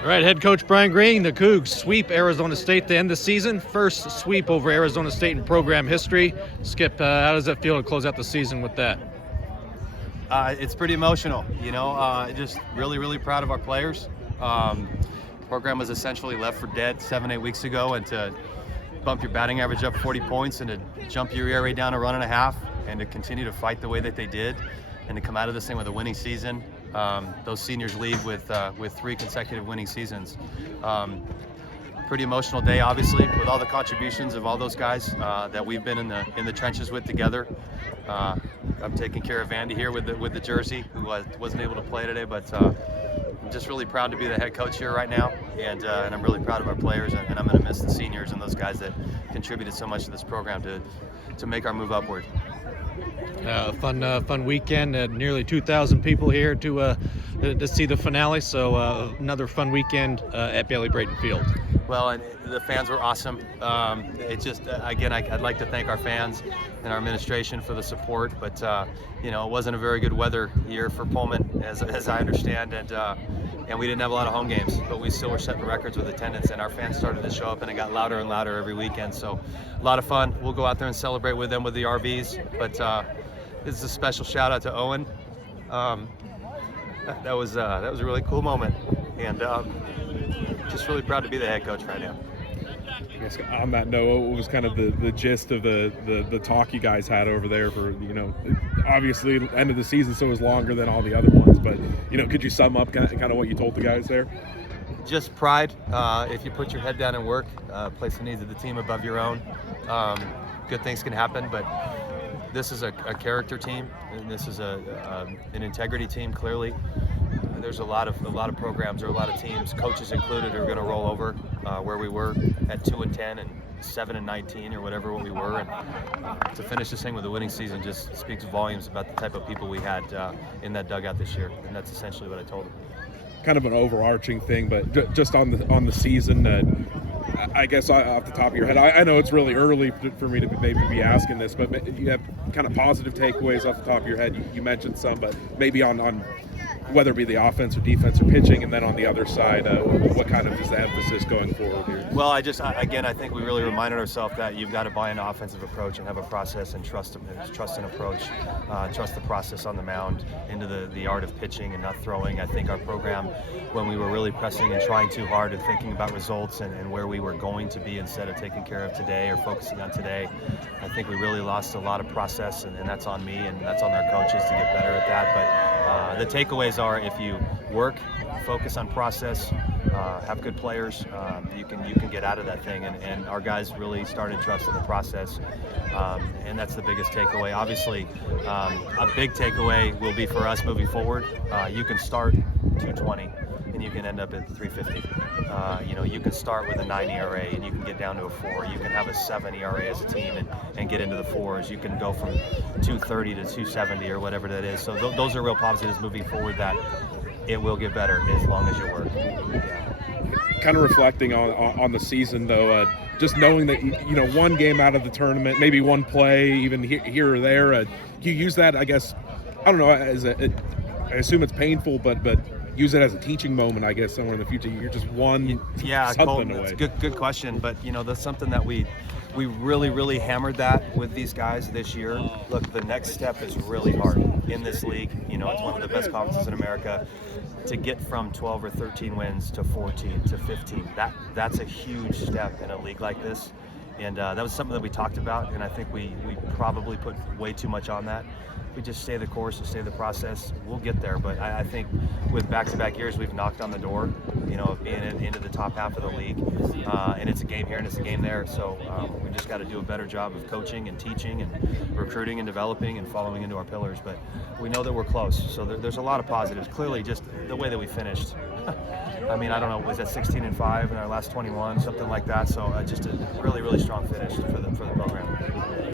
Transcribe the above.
All right, head coach Brian Green, the Cougs sweep Arizona State to end the season. First sweep over Arizona State in program history. Skip, how does it feel to close out the season with that? It's pretty emotional, just really, really proud of our players. Program was essentially left for dead 7-8 weeks ago, and to bump your batting average up 40 points and to jump your ERA down a run and a half and to continue to fight the way that they did and to come out of this thing with a winning season. Those seniors leave with 3 consecutive winning seasons. Pretty emotional day, obviously, with all the contributions of all those guys that we've been in the trenches with together. I'm taking care of Andy here with the jersey, who wasn't able to play today, but I'm just really proud to be the head coach here right now, and I'm really proud of our players, and I'm going to miss the seniors and those guys that contributed so much to this program to make our move upward. Fun weekend. Nearly 2,000 people here to see the finale. So another fun weekend at Bailey Brayton Field. Well, and the fans were awesome. It just again, I'd like to thank our fans and our administration for the support. But it wasn't a very good weather year for Pullman, as I understand, and we didn't have a lot of home games, but we still were setting records with attendance, and our fans started to show up, and it got louder and louder every weekend. So a lot of fun. We'll go out there and celebrate with them with the RVs. But this is a special shout out to Owen. That was a really cool moment, and just really proud to be the head coach right now. I guess on that note, what was kind of the gist of the talk you guys had over there for, obviously end of the season, so it was longer than all the other ones, but, could you sum up kind of what you told the guys there? Just pride. If you put your head down and work, place the needs of the team above your own, good things can happen, but this is a character team, and this is an integrity team, clearly. There's a lot of programs or a lot of teams, coaches included, who are going to roll over where we were at 2-10 and 7-19 or whatever we were, and to finish this thing with a winning season just speaks volumes about the type of people we had in that dugout this year, and that's essentially what I told them. Kind of an overarching thing, but just on the season, I guess off the top of your head, I know it's really early for me to maybe be asking this, but you have kind of positive takeaways off the top of your head. You mentioned some, but maybe on whether it be the offense or defense or pitching, and then on the other side, what kind of is the emphasis going forward here? Well, I think we really reminded ourselves that you've got to buy an offensive approach and have a process and trust an approach, trust the process on the mound, into the art of pitching and not throwing. I think our program, when we were really pressing and trying too hard and thinking about results and where we were going to be instead of taking care of today or focusing on today, I think we really lost a lot of process, and that's on me and that's on our coaches to get better at that. But the takeaways are, if you work, focus on process, have good players, you can get out of that thing, and our guys really started trusting the process, and that's the biggest takeaway. Obviously, a big takeaway will be for us moving forward. You can start 220 and you can end up at 350. You can start with a 9 ERA and you can get down to a 4. You can have a 7 ERA as a team and get into the 4s. You can go from 230 to 270 or whatever that is. So those are real positives moving forward, that it will get better as long as you work. Kind of reflecting on the season, though, just knowing that, one game out of the tournament, maybe one play, even here or there, you use that, I guess, I don't know, I assume it's painful, but use it as a teaching moment, I guess, somewhere in the future. You're just one something Colton, away. That's good question, but that's something that we really, really hammered that with these guys this year. Look, the next step is really hard in this league. It's one of the best conferences in America. To get from 12 or 13 wins to 14 to 15, that's a huge step in a league like this. And that was something that we talked about, and I think we probably put way too much on that. If we just stay the course and stay the process, we'll get there. But I think with back-to-back years, we've knocked on the door, of being into the top half of the league. And it's a game here and it's a game there. So we just got to do a better job of coaching and teaching and recruiting and developing and following into our pillars. But we know that we're close. So there's a lot of positives. Clearly, just the way that we finished. I mean, I don't know, was that 16-5 in our last 21, something like that? So just a really, really strong finish for the program.